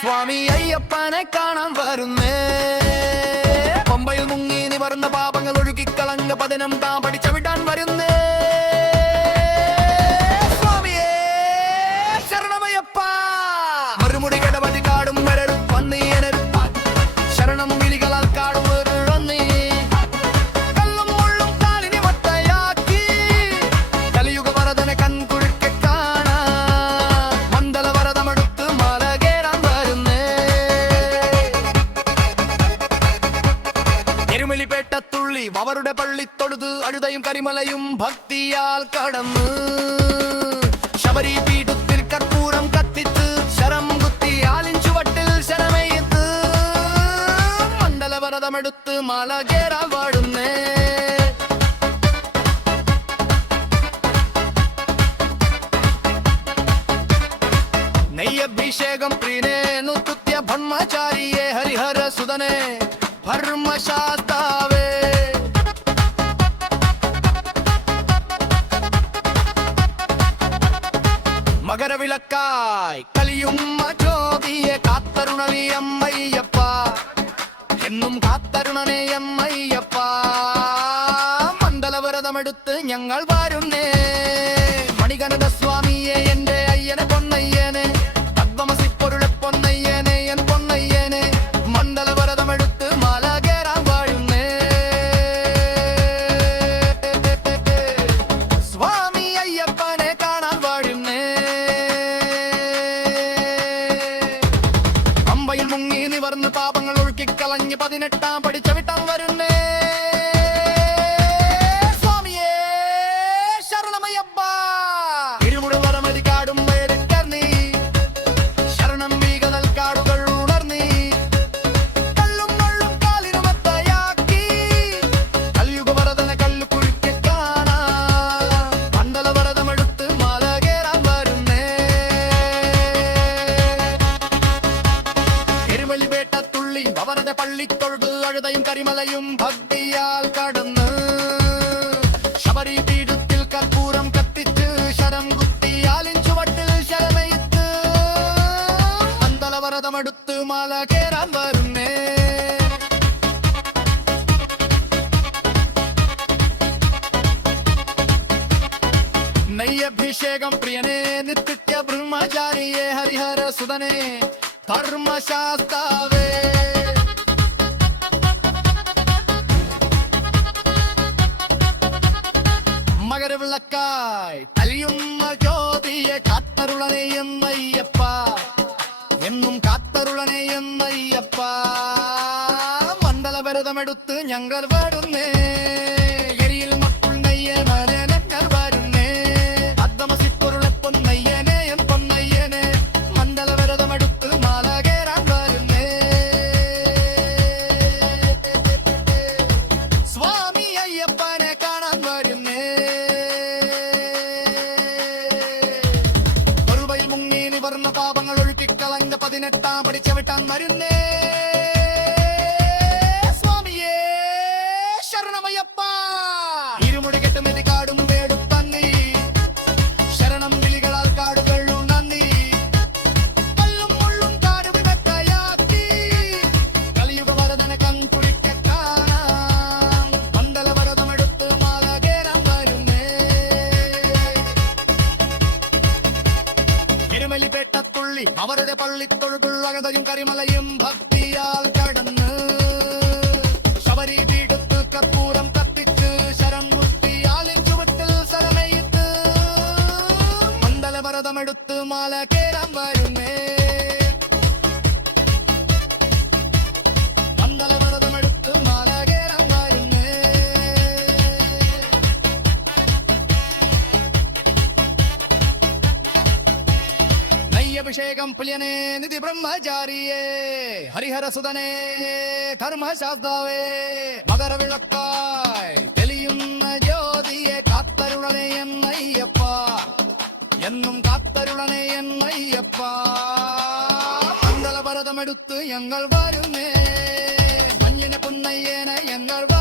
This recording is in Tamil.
സ്വാമി അയ്യപ്പനെ കാണാൻ വരുന്നേ. പമ്പയിൽ മുങ്ങി നിവർന്ന പാപങ്ങൾ ഒഴുകിക്കളഞ്ഞ പതിനം താ പഠിച്ചവിടാൻ വരുന്നു. வருட பள்ளி தொழுது அழுதையும் கரிமலையும் பக்தியால் கடந்து. சபரி பீடத்தில் கற்பூரம் கத்தித்து சரம் குத்தி ஆளின் சுவட்டில் சரமைத்து மண்டல வரதம் எடுத்து மாலகேரா வாடுமே நெய் பிரினே நுத்துத்திய பன்மச்சா മകരവിളക്കായി കലിയുമ്മ ജ്യോതിയെ കാത്തരുണനീ അമ്മയ്യപ്പ. എന്നും കാത്തരുണനേ അമ്മയ്യപ്പ. മണ്ഡലവരതമെടുത്ത് ഞങ്ങൾ വരുന്നേ. മണികനക பதினெட்டாம் படி നെയ്യഭിഷേകം പ്രിയനെ നിത്യ ബ്രഹ്മചാരിയെ ഹരിഹര സുതനെ ധർമ്മശാസ്താവേ മകരവിളക്കായി തലിയുന്ന ജ്യോതിയെ കാത്തരുളനെ എന്നയ്യപ്പ എന്നും കാത്തരുളനെ എന്നയ്യപ്പ മണ്ഡലഭരതമെടുത്ത് ഞങ്ങൾ വരുന്നേ പാപങ്ങൾ ഒഴുക്കിക്കളഞ്ഞ പതിനെട്ടാം പടി ചവിട്ടാൻ മരുന്നേ. புள்ளி அவருடைய பள்ளி தொழுக்குள் அகதையும் கரிமலையும் பக்தியால் கடந்து. சபரி வீடுத்து கற்பூரம் கத்திச்சு சரம் குத்தியால் சுவட்டில் சரமையித்து மண்டல வரதம் எடுத்து மாலகே ಕಂಪ್ಲಿಯನೇ ನಿಧಿ ಬ್ರಹ್ಮಚಾರಿಯೇ ಹರಿಹರ ಸುಧನೇ കർമ്മശാസ്താവേ. മകരവിളക്കായി തെളിയുന്ന ജ്യോതിയെ കാത്തരുളണേ എന്നയ്യപ്പ. എന്നും കാത്തരുളണേ എന്നയ്യപ്പ. മണ്ഡലഭരതമെടുത്ത് ഞങ്ങൾ വരുന്നേ. മഞ്ഞിനെ പുന്നയ്യേനെ ഞങ്ങൾ